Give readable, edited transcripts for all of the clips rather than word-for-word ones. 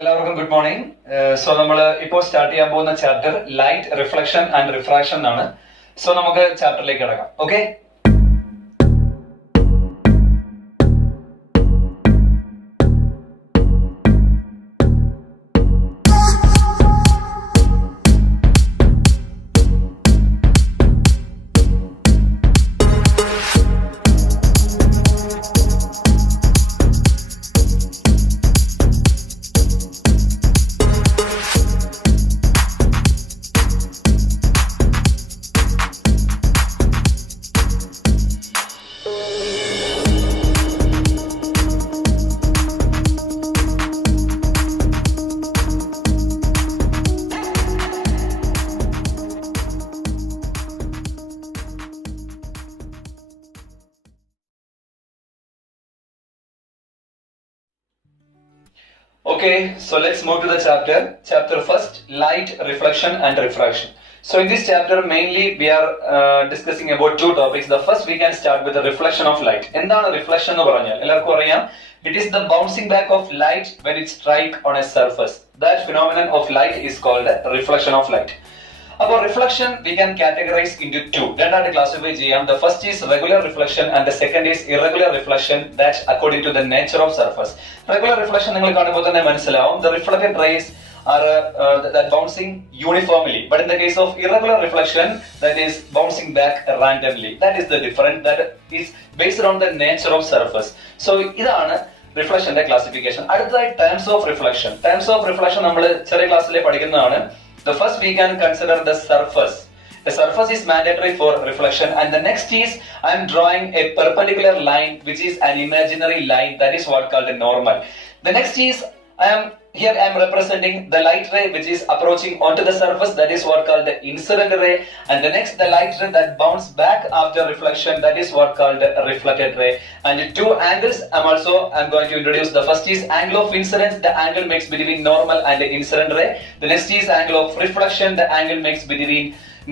എല്ലാവർക്കും good morning. So നമ്മൾ ഇപ്പോൾ സ്റ്റാർട്ട് ചെയ്യാൻ പോകുന്ന chapter light reflection and refraction എന്നാണ്. സോ നമുക്ക് ചാപ്റ്ററിലേക്ക് കിടക്കാം. Okay, Okay, so let's move to the chapter. Chapter first, light, reflection and refraction. So in this chapter mainly we are discussing about two topics. The first we can start with the reflection of light. എന്താണ് reflection എന്ന് പറഞ്ഞാൽ എല്ലാവർക്കും അറിയാം. It is the bouncing back of light when it strike on a surface. That phenomenon of light is called reflection of light. അപ്പോൾ reflection we can categorise into two, രണ്ടായിട്ട് classify ചെയ്യാം. The first is regular reflection and the second is irregular reflection that according to the nature of surface. Regular reflection നിങ്ങൾ കാണുമ്പോൾ തന്നെ മനസ്സിലാവും. The reflected rays are that bouncing uniformly, but in the case of irregular reflection, that is bouncing back randomly. That is the difference, that is based on the nature of surface. So ഇതാണ് റിഫ്ലക്ഷന്റെ classification. അടുത്തതായി terms of reflection. Terms of reflection നമ്മൾ ചെറിയ ക്ലാസ്സിലെ പഠിക്കുന്നതാണ്. The first we can consider the surface. The surface is mandatory for reflection, and the next is I am drawing a perpendicular line which is an imaginary line, that is what called a normal. The next is I am representing the light ray which is approaching onto the surface, that is what called the incident ray, and the next the light ray that bounce back after reflection, that is what called the reflected ray. And the two angles I'm going to introduce. The first is angle of incidence, the angle makes between normal and the incident ray. The next is angle of reflection, the angle makes between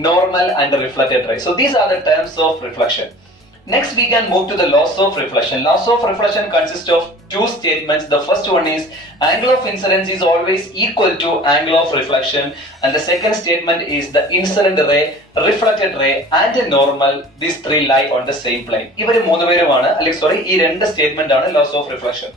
normal and the reflected ray. So these are the terms of reflection. Next we can move to the laws of reflection. Laws of reflection consist of two statements. The first one is angle of incidence is always equal to angle of reflection, and the second statement is the incident ray, reflected ray and normal, these three lie on the same plane. ഇവർ മൂന്നുപേരുമാണ് ഈ രണ്ട് statement ആണ് laws of reflection.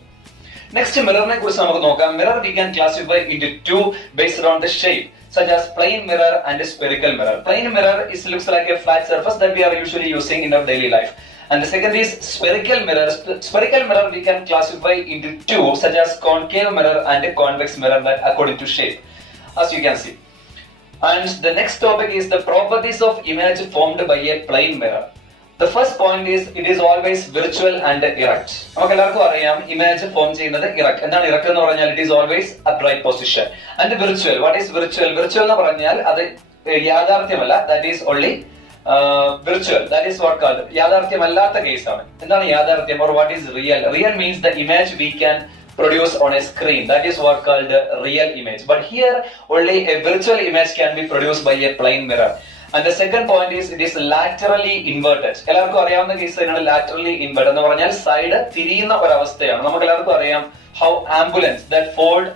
Next, മിററിനെ കുറിച്ച് നമുക്ക് നോക്കാം. Mirror we can classify into two based on the shape, such as plane mirror and spherical mirror. Plane mirror looks like a flat surface that we are usually using in our daily life. And the second is spherical mirror. Spherical mirror we can classify into two, such as concave mirror and a convex mirror, that according to shape, as you can see. And the next topic is the properties of image formed by a plane mirror. The first point is it is always virtual and erect. നമുക്ക് എല്ലാവർക്കും അറിയാം image form ചെയ്യുന്നത് erect. എന്താണ് erect എന്ന് പറഞ്ഞാൽ it is always upright position. And virtual, what is virtual? Virtual എന്ന് പറഞ്ഞാൽ അത് യാഥാർത്ഥ്യമല്ല, that is only virtual, that is what called യാഥാർത്ഥ്യമല്ലാത്ത കേസാണ്. എന്താണ് യാഥാർത്ഥ്യം? Or what is real? Real means the image we can produce on a screen, that is what called real image. But here only a virtual image can be produced by a plane mirror. And the second point is it is laterally inverted. എല്ലാവർക്കും അറിയാവുന്ന case തന്നെയാണ് laterally inverted എന്ന് പറഞ്ഞാൽ side തിരിയുന്ന ഒരവസ്ഥയാണ്. നമുക്ക് എല്ലാവർക്കും അറിയാം how ambulance, that fold,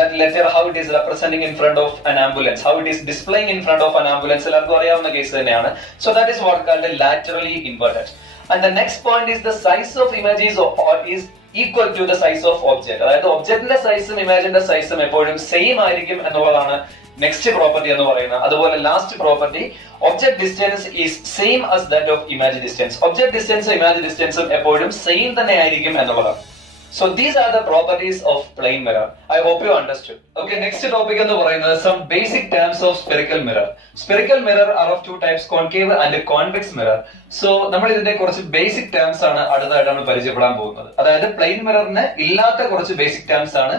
that letter, how it is representing in front of an ambulance, how it is displaying in front of an ambulance, എല്ലാവർക്കും അറിയാവുന്ന കേസ് തന്നെയാണ്. So that is what called laterally inverted. And the next point is the size of image is equal to the size of object. അതായത് ഒബ്ജക്റ്റിന്റെ സൈസും ഇമേജിന്റെ സൈസും എപ്പോഴും same ആയിരിക്കും എന്നുള്ളതാണ് നെക്സ്റ്റ് പ്രോപ്പർട്ടി എന്ന് പറയുന്നത്. അതുപോലെ last property, object distance is same as that of image distance. Object ഡിസ്റ്റൻസും ഇമേജ് ഡിസ്റ്റൻസും എപ്പോഴും സെയിം തന്നെ ആയിരിക്കും എന്നുള്ളതാണ്. So these are the properties of plane mirror. I hope you understood. Okay, next topic എന്ന് പറയുന്നത് some basic terms of spherical mirror. Spherical mirror are of two types, concave and convex mirror. So നമ്മൾ ഇതിന്റെ കുറച്ച് basic terms ആണ് അടുത്തതായിട്ട് നമ്മൾ പരിചയപ്പെടാൻ പോകുന്നത്. അതായത് പ്ലെയിൻ മിററിന് ഇല്ലാത്ത കുറച്ച് ബേസിക് ടേംസ് ആണ്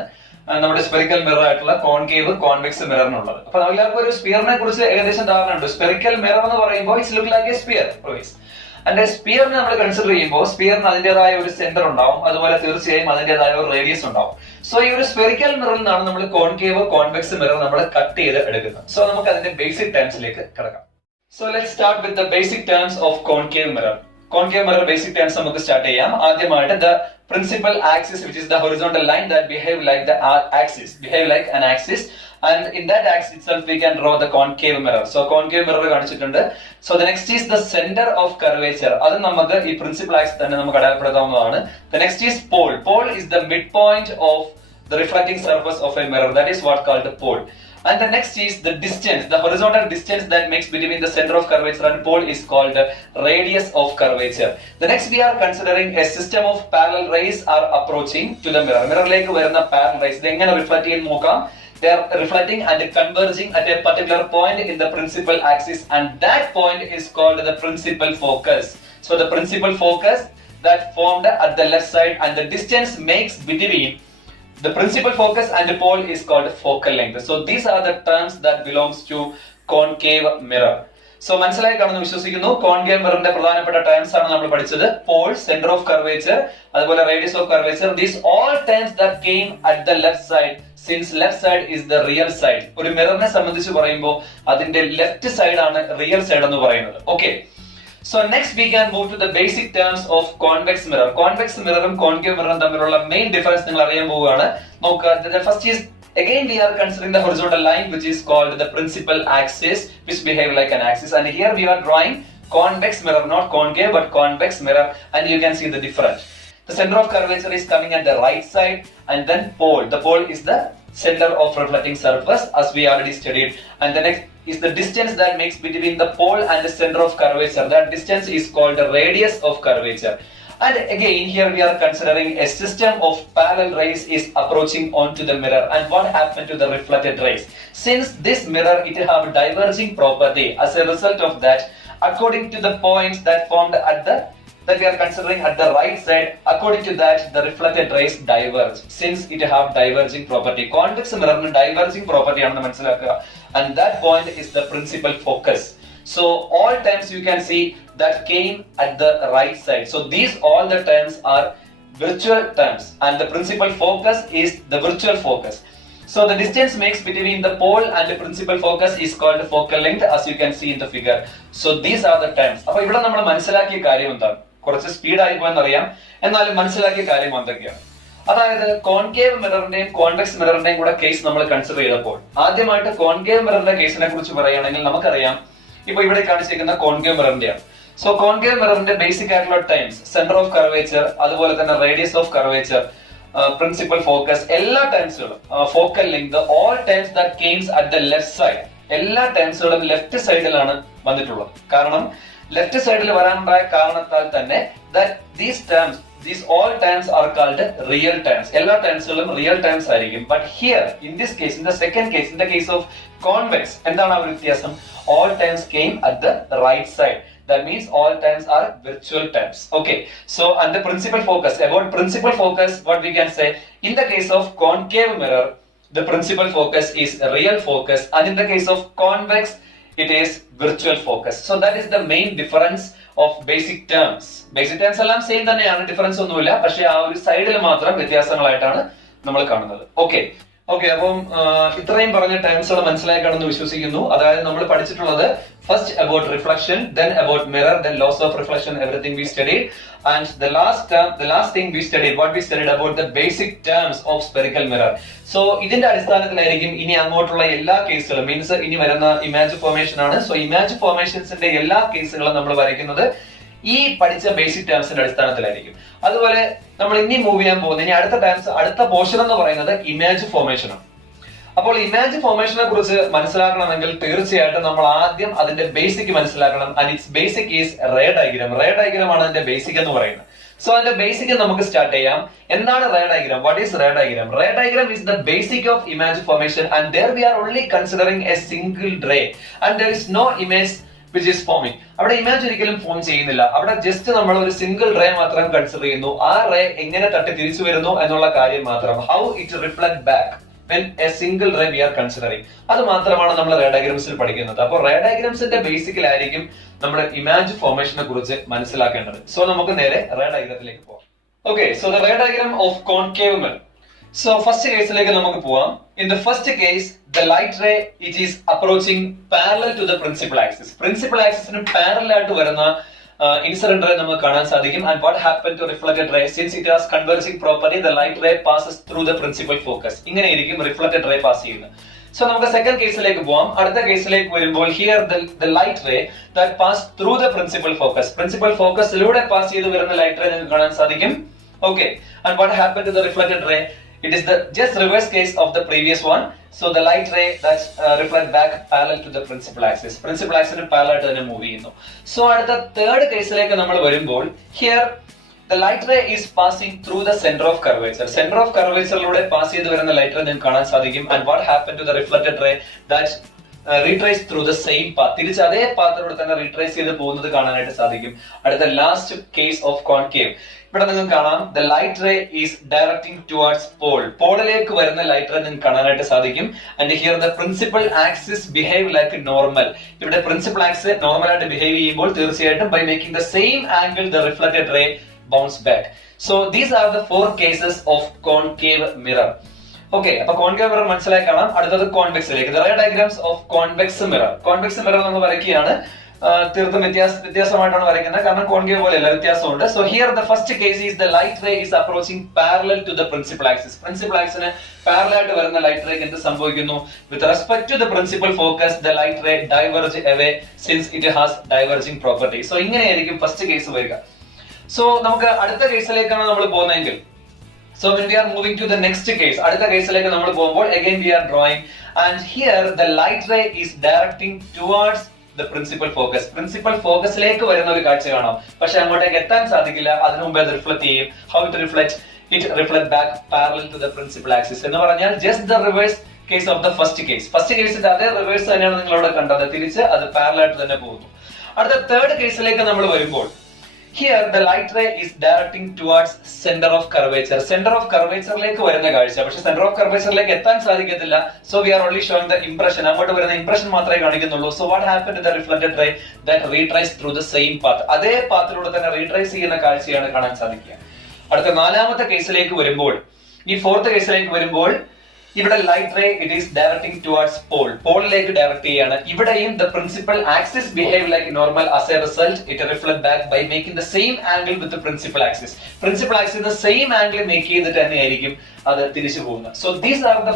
നമ്മുടെ സ്പെറിക്കൽ മിറർ ആയിട്ടുള്ള കോൺകേവ് കോൺവെക്സ് മിററിനുള്ളത്. അപ്പൊ എല്ലാവർക്കും ഒരു സ്പിയറിനെ കുറിച്ച് ഏകദേശം ധാരണ ഉണ്ട്. സ്പെറിക്കൽ മിറർ എന്ന് പറയുമ്പോൾ it's look like a sphere always. And സ്പിയറിനെ നമ്മൾ കൺസിഡർ ചെയ്യുമ്പോൾ സ്പിയറിന് അതിന്റേതായ ഒരു സെന്റർ ഉണ്ടാവും, അതുപോലെ തീർച്ചയായും അതിന്റേതായ ഒരു റേഡിയസ് ഉണ്ടാവും. സോ ഈ ഒരു സ്പെറിക്കൽ മിററിൽ നിന്നാണ് നമ്മൾ കോൺകേവ് കോൺവെക്സ് മിറർ നമ്മൾ കട്ട് ചെയ്ത് എടുക്കുന്നത്. സോ നമുക്ക് അതിന്റെ ബേസിക് ടേംസിലേക്ക് കിടക്കാം. So let's start with the basic terms of concave mirror. Concave mirror basic terms നമുക്ക് സ്റ്റാർട്ട് ചെയ്യാം. ആദ്യമായിട്ട് the principal axis, which is the horizontal line that behave like the behave like an axis, and in that axis itself we can draw the concave mirror. So concave mirror കാണിച്ചിട്ടുണ്ട്. So the next is the center of curvature. അത് നമുക്ക് ഈ principal axis തന്നെ നമുക്ക് അടയാളപ്പെടുത്താവുന്നതാണ്. The next is pole. Pole is the midpoint of the reflecting surface of a mirror. That is what called the pole. And the next is the distance, the horizontal distance that makes between the center of curvature and pole is called the radius of curvature. The next we are considering a system of parallel rays are approaching to the mirror. Mirror like വരുന്ന parallel rays എങ്ങനെ reflect ചെയ്യുന്നു നോക്കാം. They are reflecting and converging at a particular point in the principal axis, and that point is called the principal focus. So the principal focus that formed at the left side, and the distance makes between the principal focus and the pole is called focal length. So these are the terms that belongs to concave mirror. So മനസ്സിലായി കാണുന്നു വിശ്വസിക്കുന്നു. Concave മിററിന്റെ പ്രധാനപ്പെട്ട terms ആണ് നമ്മൾ പഠിച്ചത്. Paul, centre of curvature, അതുപോലെ radius of curvature. These all terms that came at the left side, since left side is the real side. ഒരു മിററിനെ സംബന്ധിച്ച് പറയുമ്പോൾ അതിന്റെ ലെഫ്റ്റ് സൈഡ് ആണ് റിയൽ സൈഡ് എന്ന് പറയുന്നത്. Okay. So next we can move to the basic terms of convex mirror. Convex mirror ഉം concave mirror ഉം തമ്മിലുള്ള main difference നിങ്ങൾ അറിയാൻ പോവുകയാണ്. നോക്കുക. The first is, again we are considering the horizontal line which is called the principal axis, which behave like an axis, and here we are drawing convex mirror, not concave but convex mirror, and you can see the difference. The center of curvature is coming at the right side, and then pole. The pole is the center of reflecting surface, as we already studied, and the next is the distance that makes between the pole and the center of curvature. That distance is called the radius of curvature. And again here we are considering a system of parallel rays is approaching onto the mirror, and what happened to the reflected rays. Since this mirror it have diverging property, as a result of that, according to the points that formed at the that we are considering at the right side, according to that the reflected rays diverge, since it have diverging property. Convex mirror diverging property ആണെന്ന് മനസ്സിലാക്കുക, and that point is the principal focus. So all terms you can see that came at the right side. So these all the terms are virtual terms, and the principal focus is the virtual focus. So the distance makes between the pole and the principal focus is called focal length, as you can see in the figure. So these are the terms. അപ്പോൾ ഇവിടെ നമ്മൾ മനസ്സിലാക്കിയ കാര്യം എന്താണ്? കുറച്ച് speed ആയി പോയെന്നറിയാം, എന്നാലും മനസ്സിലാക്കിയ കാര്യം എന്തൊക്കെയാണ്? അതായത് കോൺകേവ് മിററിന്റെയും കോൺവെക്സ് മിററിന്റെയും കൂടെ കേസ് നമ്മൾ കൺസിഡർ ചെയ്തപ്പോൾ, ആദ്യമായിട്ട് കോൺകേവ് മിററിന്റെ കേസിനെ കുറിച്ച് പറയുകയാണെങ്കിൽ നമുക്കറിയാം, ഇപ്പൊ ഇവിടെ കാണിച്ചിരിക്കുന്ന കോൺകേവ് മിററിന്റെയാണ്. സോ കോൺകേവ് മിററിന്റെ ബേസിക് ആയിട്ടുള്ള ടൈംസ്, സെന്റർ ഓഫ് കർവേച്ചർ, അതുപോലെ തന്നെ radius of curvature, principal focus, എല്ലാ ടൈംസുകളും, focal length, all times that comes at the left side, എല്ലാ ടൈംസുകളും ലെഫ്റ്റ് സൈഡിലാണ് വന്നിട്ടുള്ളത്. കാരണം ലെഫ്റ്റ് സൈഡിൽ വരാനുണ്ടായ കാരണത്താൽ തന്നെ these all terms are called real terms. എല്ലാ ടേംസുകളും റിയൽ ടേംസ് ആയിരിക്കും. But here in this case, in the second case, in the case of convex, എന്താണ് ആ വ്യത്യാസം? All terms came at the right side. That means all terms are virtual terms. Okay. So, and the principal focus, about principal focus, what we can say, in the case of concave mirror, the principal focus is real focus, and in the case of convex, it is virtual focus. So that is the main difference of basic terms. Basic terms എല്ലാം same തന്നെയാണ്, difference ഒന്നുമില്ല. പക്ഷേ ആ ഒരു സൈഡിൽ മാത്രം വ്യത്യാസങ്ങളായിട്ടാണ് നമ്മൾ കാണുന്നത്. ഓക്കെ. അപ്പം ഇത്രയും പറഞ്ഞ ടേംസുകൾ മനസ്സിലായി കാണുന്നു വിശ്വസിക്കുന്നു. അതായത് നമ്മൾ പഠിച്ചിട്ടുള്ളത് first about reflection, then about mirror, then laws of reflection, everything we studied, and the last thing we studied, what we studied about the basic terms of spherical mirror. So ഇതിന്റെ അടിസ്ഥാനത്തിലായിരിക്കും ഇനി അങ്ങോട്ടുള്ള എല്ലാ കേസുകളും, മീൻസ് ഇനി വരുന്ന image formation ആണ്. So image ഫോർമേഷൻസിന്റെ എല്ലാ കേസുകളും നമ്മൾ വരയ്ക്കുന്നത് ഈ പഠിച്ച ബേസിക് ടേംസിന്റെ അടിസ്ഥാനത്തിലായിരിക്കും. അതുപോലെ നമ്മൾ ഇനി മൂവ് ചെയ്യാൻ പോകുന്ന ഇനി അടുത്ത പോർഷൻ എന്ന് പറയുന്നത് ഇമേജ് ഫോർമേഷൻ ആണ്. അപ്പോൾ ഇമേജ് ഫോർമേഷനെ കുറിച്ച് മനസ്സിലാക്കണമെങ്കിൽ തീർച്ചയായിട്ടും നമ്മൾ ആദ്യം അതിന്റെ ബേസിക് മനസ്സിലാക്കണം. And its basic is ray diagram. Ray diagram ആണ് അതിന്റെ ബേസിക് എന്ന് പറയുന്നത്. സോ അതിന്റെ ബേസിക് നമുക്ക് സ്റ്റാർട്ട് ചെയ്യാം. എന്താണ് ray diagram? What is ray diagram? Ray diagram is the basic of image formation, and there we are only considering a single ray, and there is no image which is forming. അവിടെ image ഒരിക്കലും form ചെയ്യുന്നില്ല. അവിടെ just നമ്മൾ ഒരു single ray മാത്രം consider ചെയ്യുന്നു. ആ ray എങ്ങനെ തട്ടി തിരിച്ചു വരുന്നു എന്നുള്ള കാര്യം മാത്രം, how it reflect back when a single ray we are considering, അത് മാത്രമാണ് നമ്മൾ റേ ഡയഗ്രാംസിൽ പഠിക്കുന്നത്. അപ്പോൾ റേ ഡയഗ്രാംസിന്റെ ബേസിക്കിലായിരിക്കും നമ്മൾ ഇമേജ് ഫോർമേഷനെ കുറിച്ച് മനസ്സിലാക്കേണ്ടത്. സോ നമുക്ക് നേരെ റേ ഡയഗ്രത്തിലേക്ക് പോകാം. Okay, so the ray diagram of concave mirror. So first കേസിലേക്ക് നമുക്ക് പോവാം. In the first case, the light ray it is approaching parallel to the principal axis. Principal axis ന് parallel ആയിട്ട് വരുന്ന ഇൻസിഡന്റ് റേ നമുക്ക് കാണാൻ സാധിക്കും. And what happen to reflected ray since it has converging property the light ray passes through the principal focus. ഇങ്ങനെയായിരിക്കും reflected ray pass ചെയ്യുന്നത്. So നമുക്ക് second കേസിലേക്ക് പോവാം. അടുത്ത കേസിലേക്ക് വരുമ്പോൾ here the light ray that pass through the principal focus, principal ഫോക്കസിലൂടെ pass ചെയ്ത് വരുന്ന ലൈറ്റ് റേ നിങ്ങൾക്ക് കാണാൻ സാധിക്കും. Okay, and what happen to the reflected ray? It is the just reverse case of the previous one. So the light ray that reflect back parallel to the principal axis. Principal axis ന് parallel ആയിട്ട് തന്നെ move ചെയ്യുന്നു. So അടുത്ത third കേസിലേക്ക് നമ്മൾ വരുമ്പോൾ here the light ray is passing through the center of curvature. Center of curvature ലൂടെ pass ചെയ്ത് വരുന്ന ലൈറ്റ് റേ നിങ്ങൾക്ക് കാണാൻ സാധിക്കും. And what happened to the reflected ray that retrace through the same path? തിരിച്ച് അതേ പാത്തിലൂടെ തന്നെ റീട്രേസ് ചെയ്ത് പോകുന്നത് കാണാനായിട്ട് സാധിക്കും. അടുത്ത ലാസ്റ്റ് കേസ് ഓഫ് കോൺകേവ്. ഇവിടെ നിങ്ങൾക്ക് കാണാം the light ray is directing towards pole. പോളിലേക്ക് വരുന്ന ലൈറ്റ് റേ നിങ്ങൾക്ക് കാണാനായിട്ട് സാധിക്കും. And here the principal axis behave like normal. ഇവിടെ പ്രിൻസിപ്പൽ ആക്സിസ് നോർമൽ ആയിട്ട് ബിഹേവ് ചെയ്യുമ്പോൾ തീർച്ചയായിട്ടും by making the same angle the reflected ray bounce back. So these are the four cases of concave mirror. Okay, അപ്പൊ concave mirror മനസ്സിലായി കാണാം. അടുത്തത് കോൺവെക്സിലേക്ക്. Ray diagrams of convex mirror. Convex mirror നമ്മൾ വരയ്ക്കുകയാണ്. തീർത്തും വ്യത്യാസമായിട്ടാണ് വരയ്ക്കുന്നത്, കാരണം കോൺകേവ് പോലെയല്ല, വ്യത്യാസമുണ്ട്. So here the first case is the light ray is approaching parallel to the principal axis. Principal ആക്സിന് പാരലൽ ആയിട്ട് വരുന്ന ലൈറ്റ് റേക്ക് എന്ത് സംഭവിക്കുന്നു? With respect to the principal focus the light ray diverge away since it has diverging property. So ഇങ്ങനെയായിരിക്കും first case വരിക. So നമുക്ക് അടുത്ത കേസിലേക്കാണ് നമ്മൾ പോകുന്നതെങ്കിൽ, so when we are moving to the next case, അടുത്ത കേസിലേക്ക് നമ്മൾ പോകുമ്പോൾ again we are drawing, and here the light ray is directing towards the principal focus. Principal ഫോക്കസിലേക്ക് വരുന്ന ഒരു കാഴ്ച കാണാം, പക്ഷെ അങ്ങോട്ടേക്ക് എത്താൻ സാധിക്കില്ല. അതിനു മുമ്പേ അത് റിഫ്ലക്ട് ചെയ്യും. How it reflects? It reflect back parallel to the principal axis. എന്ന് പറഞ്ഞാൽ just the reverse case of the first case. First കേസിന്റെ അതേ റിവേഴ്സ് തന്നെയാണ് നിങ്ങൾ അവിടെ കണ്ടത്. തിരിച്ച് അത് പാരലൽ ആയിട്ട് തന്നെ പോകുന്നു. അടുത്ത തേർഡ് കേസിലേക്ക് നമ്മൾ വരുമ്പോൾ here the light ray is directing towards center of curvature. Center of curvature ലേക്ക് വരുന്ന കാഴ്ച, പക്ഷെ center of curvature ലേക്ക് എത്താൻ സാധിക്കത്തില്ല. So we are only showing the impression. അങ്ങോട്ട് വരുന്ന impression മാത്രമേ കാണിക്കുന്നുള്ളൂ. So what happened to the reflected ray that retrace through the same path? അതേ പാത്തിലൂടെ തന്നെ റീട്രേസ് ചെയ്യുന്ന കാഴ്ചയാണ് കാണാൻ സാധിക്കുക. അടുത്ത നാലാമത്തെ കേസിലേക്ക് വരുമ്പോൾ, ഈ ഫോർത്ത് കേസിലേക്ക് വരുമ്പോൾ ഇവിടെ light ray it is directing towards pole. പോളിലേക്ക് ഡയറക്ട് ചെയ്യാണ്. ഇവിടെയും the principal axis behave like normal. As a result it reflect back by making the same angle with the principal axis. Principal axis same angle make ചെയ്തിട്ട് തന്നെയായിരിക്കും അത് തിരിച്ചു പോകുന്നത്. So these are the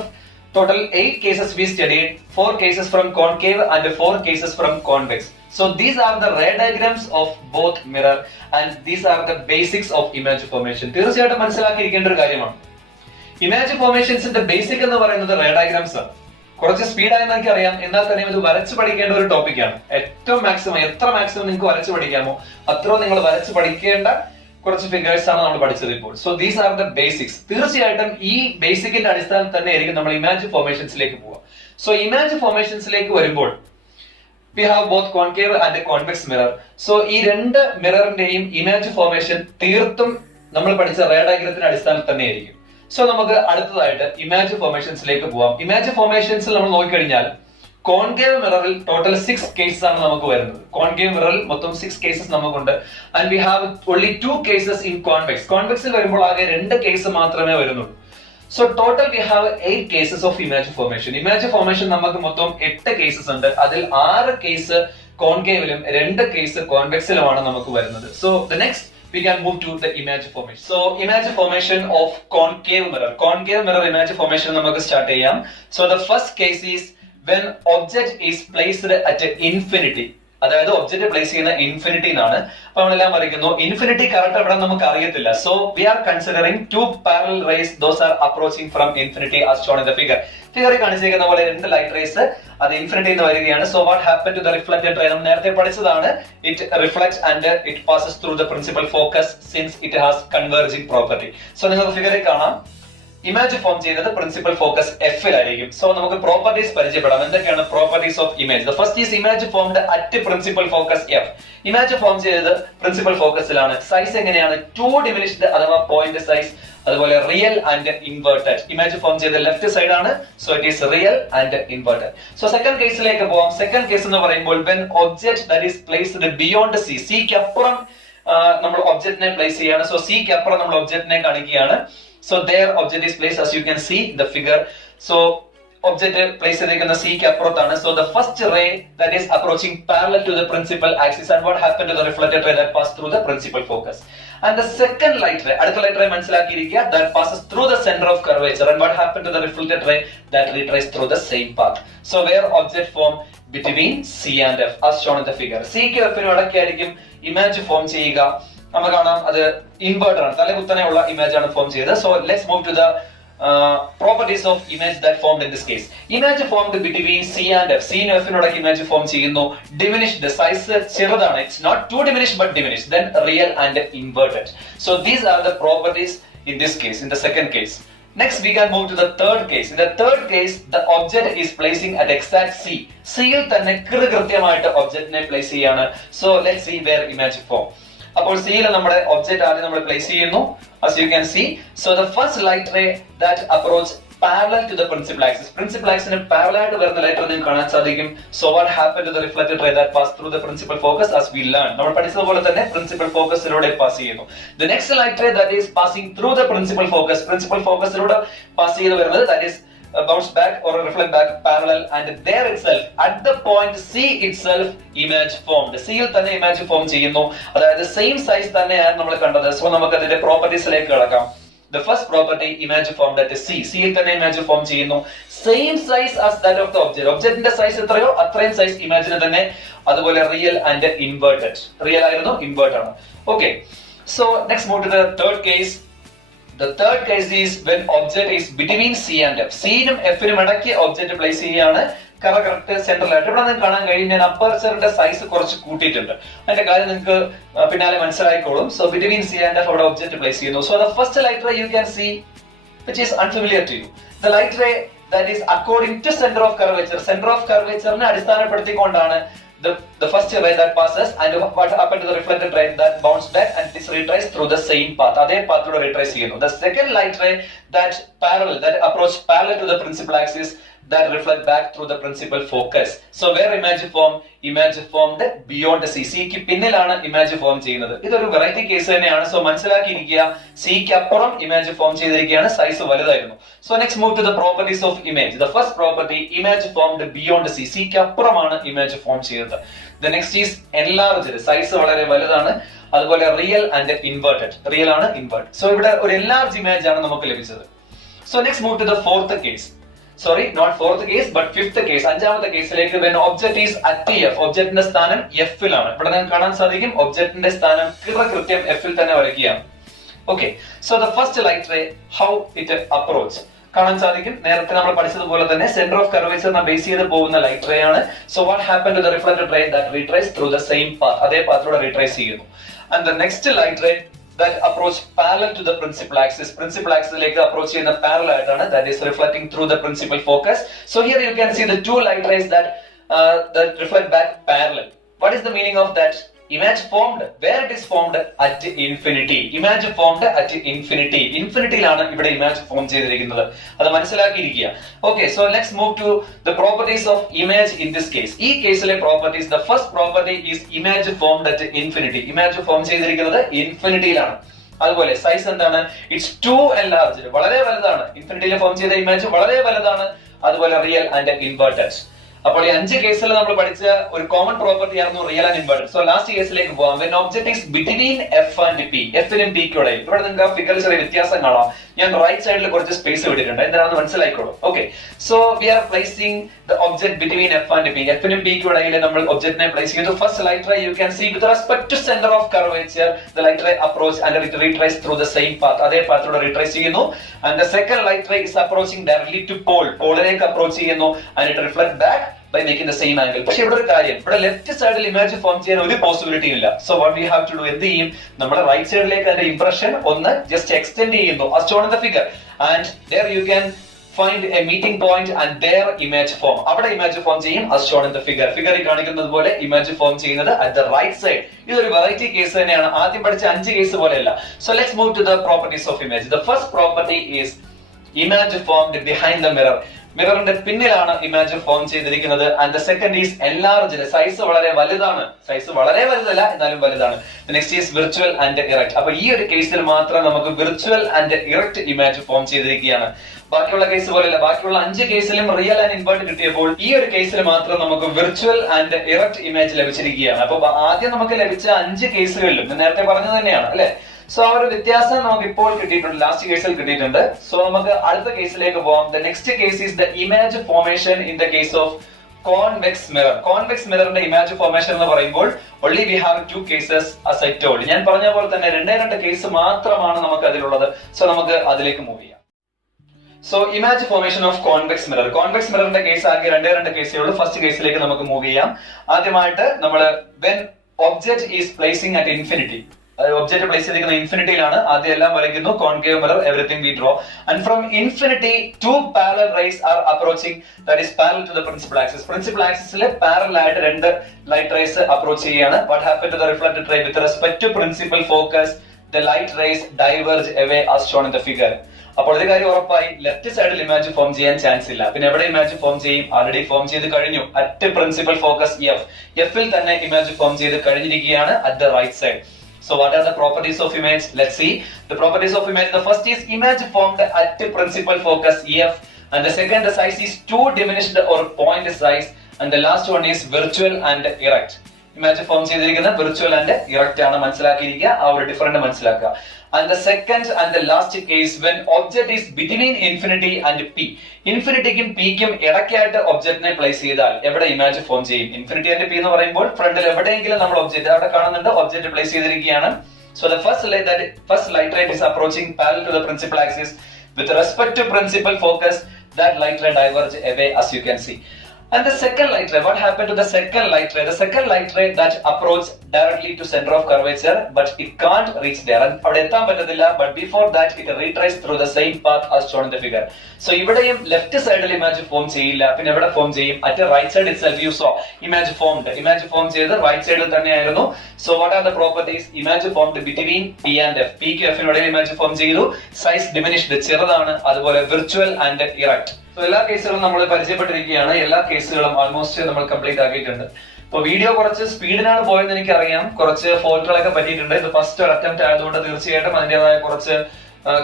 total 8 cases we studied, 4 cases from concave and 4 cases from convex. So these are the ray diagrams of both mirror and these are the basics of image formation. തീർച്ചയായിട്ടും മനസ്സിലാക്കിയിരിക്കേണ്ട ഒരു കാര്യമാണ്. Image ഫോർമേഷൻസിന്റെ basic എന്ന് പറയുന്നത് ray diagrams ആണ്. കുറച്ച് സ്പീഡായെന്ന് എനിക്കറിയാം, എന്നാൽ തന്നെ ഇത് വരച്ചു പഠിക്കേണ്ട ഒരു ടോപ്പിക്കാണ്. ഏറ്റവും മാക്സിമം എത്ര മാക്സിമം നിങ്ങൾക്ക് വരച്ചു പഠിക്കാമോ അത്രയും നിങ്ങൾ വരച്ചു പഠിക്കേണ്ട കുറച്ച് ഫിഗേഴ്സ് ആണ് നമ്മൾ പഠിച്ചത് ഇപ്പോൾ. So these are the basics. തീർച്ചയായിട്ടും ഈ ബേസിക്കിന്റെ അടിസ്ഥാനത്തിൽ തന്നെ ആയിരിക്കും നമ്മൾ ഇമേജ് ഫോർമേഷൻസിലേക്ക് പോവുക. സോ ഇമേജ് ഫോർമേഷൻസിലേക്ക് വരുമ്പോൾ we have both concave and convex mirror. So ഈ രണ്ട് മിററിന്റെയും ഇമേജ് ഫോർമേഷൻ തീർത്തും നമ്മൾ പഠിച്ച റേ ഡയഗ്രത്തിന്റെ അടിസ്ഥാനത്തിൽ തന്നെ ആയിരിക്കും. സോ നമുക്ക് അടുത്തതായിട്ട് ഇമേജ് ഫോർമേഷൻസിലേക്ക് പോവാം. ഇമേജ് ഫോർമേഷൻസിൽ നമ്മൾ നോക്കിക്കഴിഞ്ഞാൽ കോൺകേവ് മിററിൽ ടോട്ടൽ 6 കേസസ് ആണ് നമുക്ക് വരുന്നത്. കോൺകേവ് മിററിൽ മൊത്തം 6 കേസസ് നമുക്കുണ്ട്. And we have only 2 cases in convex. കോൺവെക്സിൽ വരുമ്പോൾ ആകെ 2 കേസ് മാത്രമേ വരുന്നുള്ളൂ. So total we have 8 cases of image formation. Image formation നമുക്ക് മൊത്തം 8 കേസസ് ഉണ്ട്. അതിൽ 6 കേസ് കോൺകേവിലും 2 കേസ് കോൺവെക്സിലുമാണ് നമുക്ക് വരുന്നത്. So the next we can move to the image formation. So image formation of concave mirror. Concave mirror image formation നമുക്ക് start ചെയ്യാം. So the first case is when object is placed at infinity. അതായത് object place ചെയ്യുന്ന infinity എന്നാണ്. അപ്പൊ നമ്മളെല്ലാം വരയ്ക്കുന്നു. Infinity correct എവിടെ നമുക്ക് അറിയത്തില്ല. So we are considering 2 parallel rays. Those are approaching from infinity as shown in the figure. ഫിഗറിൽ കാണിച്ചിരിക്കുന്ന പോലെ 2 ലൈറ്റ് റേസ് അത് ഇൻഫിനിറ്റി എന്ന് വരികയാണ്. So what happen to the reflected ray? നമ്മൾ നേരത്തെ പഠിച്ചതാണ്. It reflects and it passes through the principal focus since it has converging property. So നിങ്ങൾക്ക് ഫിഗറിൽ കാണാം ഇമേജ് ഫോം ചെയ്യുന്നത് പ്രിൻസിപ്പൽ ഫോക്കസ് എഫിലായിരിക്കും. സോ നമുക്ക് പ്രോപ്പർട്ടീസ് പരിചയപ്പെടാം. എന്തൊക്കെയാണ് properties of image? The first is image formed at principal focus F. Image form ചെയ്തത് principal ഫോക്കസിലാണ്. സൈസ് എങ്ങനെയാണ്? 2 ഡിമിനിഷ്ഡ് അഥവാ പോയിന്റ് സൈസ്. അതുപോലെ real and inverted. Image form ചെയ്ത ലെഫ്റ്റ് സൈഡ് ആണ്. So it is real and inverted. So second കേസിലേക്ക് പോവാം. Second case എന്ന് പറയുമ്പോൾ when object that is placed beyond C. സിക്ക് അപ്പുറം നമ്മൾ ഒബ്ജക്റ്റിനെ പ്ലേസ് ചെയ്യാണ്. സോ സിക്ക് അപ്പുറം നമ്മൾ ഒബ്ജക്റ്റിനെ കാണിക്കുകയാണ്. So their object is placed as you can see in the figure. So object place ചെയ്തിരിക്കുന്ന സിക്ക് അപ്പുറത്താണ്. So the first ray that is approaching parallel to the principal axis and what happen to the reflected ray that pass through the principal focus. And the second light ray, അടുത്ത light ray മനസ്സിലാക്കിയിരിക്കുക, that passes through the center of curvature and what happened to the reflected ray that retraces through the same path. So where object form between C and F as shown in the figure. C ക്ക് F നും ഇടയ്ക്കായിരിക്കും image form ചെയ്യുക. നമ്മൾ കാണാം അത് inverter ആണ്, തലകുത്തനെ ഉള്ള image ആണ് form ചെയ്തത്. So let's move to the properties of image that formed in this case. Image formed between C and F. C and F നോടൊക്കെ image form ചെയ്യുന്നു. Diminished, the size ചെറുതാണ്. It's not too diminished but diminished. Then real and inverted. So these are the properties in this case, in the second case. Next we can move to the third case. In the third case, the object is placing at exact C. C യിൽ തന്നെ കൃത്യമായിട്ട് ഒബ്ജക്റ്റിനെ place ചെയ്യാണ്. So let's see where image form. അപ്പോൾ സിയിൽ നമ്മുടെ object ആദ്യം നമ്മൾ പ്ലേസ് ചെയ്യുന്നു, as you can see. So the first light ray that approach parallel to the principal axis. Principal axis ന് parallel ആയിട്ട് വരുന്ന light ray നിങ്ങൾക്ക് കാണാൻ സാധിക്കും. So what happened to the reflected ray that passed through the principal focus as we learned? നമ്മൾ പഠിച്ചതുപോലെ തന്നെ principal focusലൂടെ pass ചെയ്യുന്നു. The next light ray that is passing through the principal focusലൂടെ പാസ് ചെയ്ത് വരുന്നത് that is bounce back or reflect back parallel, and there itself at the point C itself image formed. C യിൽ തന്നെ image form ചെയ്യുന്നു, അതായത് same size തന്നെയാണ് നമ്മൾ കണ്ടത്. സോ നമുക്ക് അതിന്റെ പ്രോപ്പർട്ടീസിലേക്ക് കടക്കാം. The first property, image formed at C. C യിൽ തന്നെ image form ചെയ്യുന്നു, same size as that of the object. ഒബ്ജക്റ്റിന്റെ സൈസ് എത്രയോ അത്രയും സൈസ് ഇമേജിന് തന്നെ. അതുപോലെ റിയൽ ആൻഡ് ഇൻവേർട്ടഡ്. റിയൽ ആയിരുന്നു, ഇൻവേർട്ട് ആണ്. Okay, so next move to the third case. The third case is when object is between C and F. C നും F നും ഇടയ്ക്ക് ഒബ്ജക്റ്റ് പ്ലേസ് ചെയ്യുകയാണ്, കറക്റ്റ് സെന്ററിലായിട്ട്. ഇവിടെ നിങ്ങൾക്ക് കാണാൻ കഴിയും ഞാൻ അപ്പർച്ചറിന്റെ സൈസ് കുറച്ച് കൂട്ടിയിട്ടുണ്ട്. അതിന്റെ കാര്യം നിങ്ങൾക്ക് പിന്നാലെ മനസ്സിലായിക്കോളും. So between C and F അവിടെ ഒബ്ജക്റ്റ് പ്ലേസ് ചെയ്യുന്നു. So the first light ray you can see which is unfamiliar to you. The light ray that is according to center of curvature. Center of curvature നെ അടിസ്ഥാനപ്പെടുത്തിക്കൊണ്ടാണ് the first ray that passes, and what happened to the reflected ray that bounced back and is retraced through the same path. അതേ പാത്തിലൂടെ retrace ചെയ്യുന്നു. The second light ray that approach parallel to the principal axis that reflect back through the principal focus. So where image formed beyond C. C ക്ക് പിന്നിലാണ് image form ചെയ്യുന്നത്. ഇതൊരു variety case തന്നെയാണ്. So മനസ്സിലാക്കിയിരിക്കുക, C ക്ക് അപ്പുറം image form ചെയ്തിരിക്കുകയാണ്, size വലുതായിരുന്നു. So next move to the properties of image. The first property, image formed beyond C. C ക്ക് അപ്പുറമാണ് ഇമേജ് ഫോം ചെയ്തത്. The next is enlarged. Size വളരെ വലുതാണ്. അതുപോലെ റിയൽ ആൻഡ് ഇൻവേർട്ടഡ്. റിയൽ ആണ്, ഇൻവേർട്ട്. സോ ഇവിടെ ഒരു enlarged ഇമേജ് ആണ് നമുക്ക് ലഭിച്ചത്. So next move to the fourth case. Sorry, not fourth case but fifth case. അഞ്ചാമത്തെ കേസിലേക്ക് when object is at F. ഒബ്ജക്റ്റിന്റെ സ്ഥാനം F ലാണ്. ഇവിടെ നിങ്ങൾക്ക് കാണാൻ സാധിക്കും ഒബ്ജക്റ്റിന്റെ സ്ഥാനം കൃത്യം F ൽ തന്നെ വരയ്ക്കുകയാണ്. Okay, so the first light ray, how it approach കാണാൻ സാധിക്കും. നേരത്തെ നമ്മൾ പഠിച്ചതുപോലെ തന്നെ സെന്റർ ഓഫ് കർവേച്ചർ ബേസ് ചെയ്ത് പോകുന്ന ലൈറ്റ് റേ ആണ്. So what happen to the reflected ray that retrace through the same path. അതേ പാത്തിലൂടെ റിട്രേസ് ചെയ്യുന്നു. And the next light ray that approach parallel to the principal axis. Principal axis like approach ചെയ്യുന്ന parallel ആയിട്ടാണ്, that is reflecting through the principal focus. So here you can see the two light rays that reflect back parallel. What is the meaning of that? Image formed, where it is formed at infinity. Image formed at infinity. ഇൻഫിനിറ്റിയിലാണ് ഇവിടെ image form ചെയ്തിരിക്കുന്നത്. അത് മനസ്സിലാക്കിയിരിക്കുക. Okay, so let's move to the properties of image in this case. ഈ കേസിലെ properties, the first property is image formed at infinity. Image form ചെയ്തിരിക്കുന്നത് ഇൻഫിനിറ്റിയിലാണ്. അതുപോലെ size എന്താണ്? It's too enlarged. വളരെ വലുതാണ്. ഇൻഫിനിറ്റിയിൽ ഫോം ചെയ്ത ഇമേജ് വളരെ വലുതാണ്. അതുപോലെ റിയൽ ആൻഡ് ഇൻവേർട്ടഡ്. അപ്പോൾ ഈ 5 കേസിൽ നമ്മൾ പഠിച്ച ഒരു കോമൺ പ്രോപ്പർട്ടി ആയിരുന്നു real and inverted. So last കേസിലേക്ക് പോകാം. when object is between F and P. F നും P ക്കും ഇടയിൽ. ഇവിടെ നിങ്ങൾക്ക് ആ ഫിഗറിൽ ചെറിയ വ്യത്യാസം കാണാം. ഞാൻ റൈറ്റ് സൈഡിൽ കുറച്ച് സ്പേസ് വിട്ടിട്ടുണ്ട്, എന്താണെന്ന് മനസ്സിലായിക്കോളൂ. Okay, so we are placing the object between F and P. F നും P ക്കും ഇടയിൽ നമ്മൾ ഒബ്ജക്റ്റിനെ പ്ലേസ് ചെയ്തു. First light ray you can see with respect to centre of curvature the light ray approach and it retrace through the same path. അതേ പാത്തിലൂടെ retrace ചെയ്യുന്നു. And the second light ray is approaching directly to പോളിലേക്ക് approach ചെയ്യുന്നു and it reflect back by making the same angle. പക്ഷേ ഇവിടെ ഒരു കാര്യം, ഇവിടെ ലെഫ്റ്റ് സൈഡിൽ ഇമേജ് ഫോം ചെയ്യാൻ ഒരു പോസിബിലിറ്റി ഇല്ല. So what we have to do, എന്ത് ചെയ്യും, നമ്മുടെ റൈറ്റ് സൈഡിലേക്ക് അതിന്റെ ഇംപ്രഷൻ ഒന്ന് ജസ്റ്റ് എക്സ്റ്റെൻഡ് ചെയ്യുന്നു, as shown in the figure, and there you can find a meeting point and there image form. അവിടെ ഇമേജ് ഫോം ചെയ്യും, as shown in the figure. ഫിഗറിൽ കാണിക്കുന്നത് പോലെ ഇമേജ് ഫോം ചെയ്യുന്നത് at the right side. ഇതൊരു variety case തന്നെയാണ്, ആദ്യം പഠിച്ച 5 കേസ് പോലെയല്ല. So let's move to the properties of image. The first property is image formed behind the mirror. മിററിന്റെ പിന്നിലാണ് ഇമേജ് ഫോം ചെയ്തിരിക്കുന്നത്. And the second is enlarged, size വളരെ വലുതാണ്, size വളരെ വലുതല്ല എന്നാലും വലുതാണ്. Next is virtual and erect. അപ്പൊ ഈ ഒരു കേസിൽ മാത്രം നമുക്ക് virtual and erect image form ചെയ്തിരിക്കുകയാണ്. ബാക്കിയുള്ള കേസ് പോലെയല്ല, ബാക്കിയുള്ള 5 കേസിലും റിയൽ ആൻഡ് ഇൻവേർട്ട് കിട്ടിയപ്പോൾ ഈ ഒരു കേസിൽ മാത്രം നമുക്ക് വിർച്വൽ ആൻഡ് ഇറക്റ്റ് ഇമേജ് ലഭിച്ചിരിക്കുകയാണ്. അപ്പൊ ആദ്യം നമുക്ക് ലഭിച്ച 5 കേസുകളിലും നേരത്തെ പറഞ്ഞത് തന്നെയാണ് അല്ലെ. സോ ആ ഒരു വ്യത്യാസം നമുക്ക് ഇപ്പോൾ കിട്ടിയിട്ടുണ്ട്, ലാസ്റ്റ് കേസിൽ കിട്ടിയിട്ടുണ്ട്. സോ നമുക്ക് അടുത്ത കേസിലേക്ക് പോവാം. The next case is the image formation in the case of convex mirror. Convex mirror image formation എന്ന് പറയുമ്പോൾ only we have 2 cases as I told. ഞാൻ പറഞ്ഞ പോലെ തന്നെ 2 കേസ് മാത്രമാണ് നമുക്ക് അതിലുള്ളത്. സോ നമുക്ക് അതിലേക്ക് മൂവ് ചെയ്യാം. So image formation of convex mirror. Convex മിററിന്റെ കേസ് ആകെ 2 കേസേ ഉള്ളൂ. ഫസ്റ്റ് കേസിലേക്ക് നമുക്ക് മൂവ് ചെയ്യാം. ആദ്യമായിട്ട് നമ്മൾ when object is placing at infinity, object place ചെയ്തിരിക്കുന്ന ഇൻഫിനിറ്റിയിലാണ്. ആദ്യം എല്ലാം വരയ്ക്കുന്നു, concave mirror, everything we draw. And from infinity 2 parallel rays are approaching, that is parallel to the principal axis. Principal ആക്സിസിൽ പാരലൽ ആയിട്ട് 2 ലൈറ്റ് റേസ് അപ്രോച്ച് ചെയ്യുകയാണ്. What happen to the reflected ray with respect to principal focus, the light rays diverge away as shown in the figure. അപ്പോൾ ഒരു കാര്യം ഉറപ്പായി, left സൈഡിൽ image form ചെയ്യാൻ chance ഇല്ല. പിന്നെ എവിടെ ഇമേജ് ഫോം ചെയ്യും? ഓൾറെഡി ഫോം ചെയ്ത് കഴിഞ്ഞു. അറ്റ് പ്രിൻസിപ്പൽ ഫോക്കസ് എഫിൽ തന്നെ ഇമേജ് ഫോം ചെയ്ത് കഴിഞ്ഞിരിക്കുകയാണ് at the right side. So what are the properties of image? Let's see the properties of image. The first is image formed at principal focus EF, and the second, the size is too diminished or point size, and the last one is virtual and erect. Image form ചെയ്തിരിക്കുന്ന virtual and erect ആണ്. മനസ്സിലാക്കിയിരിക്കുക, ആ ഒരു different മനസ്സിലാക്കുക. And the second and the last case when object is between infinity and P. ഇൻഫിനിറ്റിക്കും പിക്കും ഇടയ്ക്കായിട്ട് ഒബ്ജക്റ്റിനെ പ്ലേസ് ചെയ്താൽ എവിടെ ഇമേജ് ഫോം ചെയ്യും? ഇൻഫിനിറ്റി ആൻഡ് പി എന്ന് പറയുമ്പോൾ ഫ്രണ്ടിൽ എവിടെയെങ്കിലും നമ്മൾ ഒബ്ജക്റ്റ് അവിടെ കാണുന്നുണ്ട്, ഒബ്ജക്റ്റ് പ്ലേസ് ചെയ്തിരിക്കുകയാണ്. So the first light ray is approaching parallel to the principal axis with respect to principal focus, that light ray diverge away as you can see. And the second light ray, what happened to the second light ray? The second light ray that approached directly to center of curvature, but it can't reach there. And അവിടെ എത്താൻ പറ്റത്തില്ല, but before that it retraced through the same path as shown in the figure. So ഇവിടെയും left സൈഡിൽ image form ചെയ്യില്ല. പിന്നെ എവിടെ form ചെയ്യും? At right side itself you saw image form ചെയ്ത് റൈറ്റ് സൈഡിൽ തന്നെയായിരുന്നു. So what are the properties? Image formed between P and F. P ക്ക് F നുടെ ഇമേജ് ഫോം ചെയ്തു. സൈസ് ഡിമിനിഷ്ഡ്, ചെറുതാണ്. അതുപോലെ വിർച്വൽ ആൻഡ് ഇറക്റ്റ്. എല്ലാ കേസുകളും നമ്മൾ പരിചയപ്പെട്ടിരിക്കുകയാണ്. എല്ലാ കേസുകളും ആൾമോസ്റ്റ് നമ്മൾ കംപ്ലീറ്റ് ആക്കിയിട്ടുണ്ട്. ഇപ്പൊ വീഡിയോ കുറച്ച് സ്പീഡിനാണ് പോയെന്ന് എനിക്കറിയാം, കുറച്ച് ഫോൾട്ടുകളൊക്കെ പറ്റിയിട്ടുണ്ട്. ഇത് ഫസ്റ്റ് അറ്റംപ്റ്റ് ആയതുകൊണ്ട് തീർച്ചയായിട്ടും അതിന്റേതായ കുറച്ച്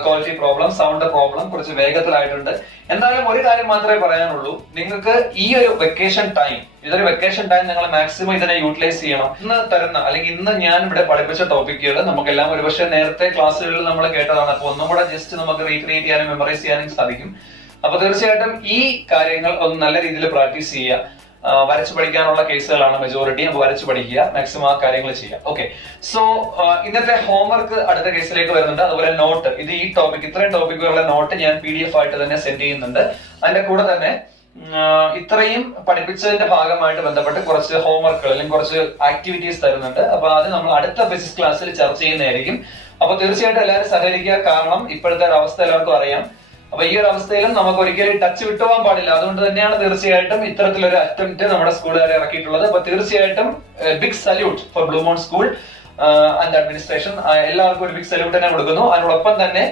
ക്വാളിറ്റി പ്രോബ്ലം, സൗണ്ട് പ്രോബ്ലം, കുറച്ച് വേഗത്തിലായിട്ടുണ്ട്. എന്തായാലും ഒരു കാര്യം മാത്രമേ പറയാനുള്ളൂ, നിങ്ങൾക്ക് ഈ ഒരു വെക്കേഷൻ ടൈം, ഇതൊരു വെക്കേഷൻ ടൈം നിങ്ങൾ മാക്സിമം ഇതിനെ യൂട്ടിലൈസ് ചെയ്യണം. ഇന്ന് തരുന്ന അല്ലെങ്കിൽ ഇന്ന് ഞാൻ ഇവിടെ പഠിപ്പിച്ച ടോപ്പിക്കുകൾ നമുക്കെല്ലാം ഒരുപക്ഷെ നേരത്തെ ക്ലാസ്സുകളിൽ നമ്മൾ കേട്ടതാണ്. അപ്പൊ ഒന്നും കൂടെ ജസ്റ്റ് നമുക്ക് റീക്രിയേറ്റ് ചെയ്യാനും മെമ്മറൈസ് ചെയ്യാനും സാധിക്കും. അപ്പൊ തീർച്ചയായിട്ടും ഈ കാര്യങ്ങൾ ഒന്ന് നല്ല രീതിയിൽ പ്രാക്ടീസ് ചെയ്യുക. വരച്ചു പഠിക്കാനുള്ള കേസുകളാണ് മെജോറിറ്റി. അപ്പൊ വരച്ചു പഠിക്കുക, മാക്സിമം ആ കാര്യങ്ങൾ ചെയ്യാം. ഓക്കെ, സോ ഇന്നത്തെ ഹോംവർക്ക് അടുത്ത കേസിലേക്ക് വരുന്നുണ്ട്. അതുപോലെ നോട്ട്, ഇത് ഈ ടോപ്പിക്, ഇത്രയും ടോപ്പിക്കുകളുടെ നോട്ട് ഞാൻ PDF ആയിട്ട് തന്നെ സെൻഡ് ചെയ്യുന്നുണ്ട്. അതിന്റെ കൂടെ തന്നെ ഇത്രയും പഠിപ്പിച്ചതിന്റെ ഭാഗമായിട്ട് ബന്ധപ്പെട്ട് കുറച്ച് ഹോംവർക്കുകൾ അല്ലെങ്കിൽ കുറച്ച് ആക്ടിവിറ്റീസ് തരുന്നുണ്ട്. അപ്പൊ അത് നമ്മൾ അടുത്ത ഫിസിക്സ് ക്ലാസ്സിൽ ചർച്ച ചെയ്യുന്നതായിരിക്കും. അപ്പൊ തീർച്ചയായിട്ടും എല്ലാവരും സഹകരിക്കുക. കാരണം ഇപ്പോഴത്തെ ഒരു അവസ്ഥ എല്ലാവർക്കും അറിയാം. അപ്പൊ ഈ ഒരു അവസ്ഥയിലും നമുക്ക് ഒരിക്കലും ടച്ച് വിട്ടുപോകാൻ പാടില്ല. അതുകൊണ്ട് തന്നെയാണ് തീർച്ചയായിട്ടും ഇത്തരത്തിലൊരു അറ്റംപ്റ്റ് നമ്മുടെ സ്കൂളുകാരെ ഇറക്കിയിട്ടുള്ളത്. അപ്പൊ തീർച്ചയായിട്ടും big salute for Blue Mount school and administration. എല്ലാവർക്കും ഒരു ബിഗ് സല്യൂട്ട് തന്നെ കൊടുക്കുന്നു. അതിനോടൊപ്പം തന്നെ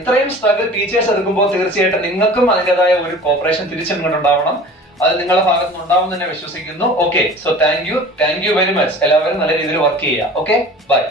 ഇത്രയും സ്ട്രഗിൾ ടീച്ചേഴ്സ് എടുക്കുമ്പോൾ തീർച്ചയായിട്ടും നിങ്ങൾക്കും അതിൻ്റെതായ ഒരു കോപ്പറേഷൻ തിരിച്ചിങ്ങോട്ടുണ്ടാവണം. അത് നിങ്ങളുടെ ഭാഗത്ത് നിന്ന് ഉണ്ടാവും തന്നെ വിശ്വസിക്കുന്നു. Okay, so thank you very much. എല്ലാവരും നല്ല രീതിയിൽ വർക്ക് ചെയ്യുക. Okay, by.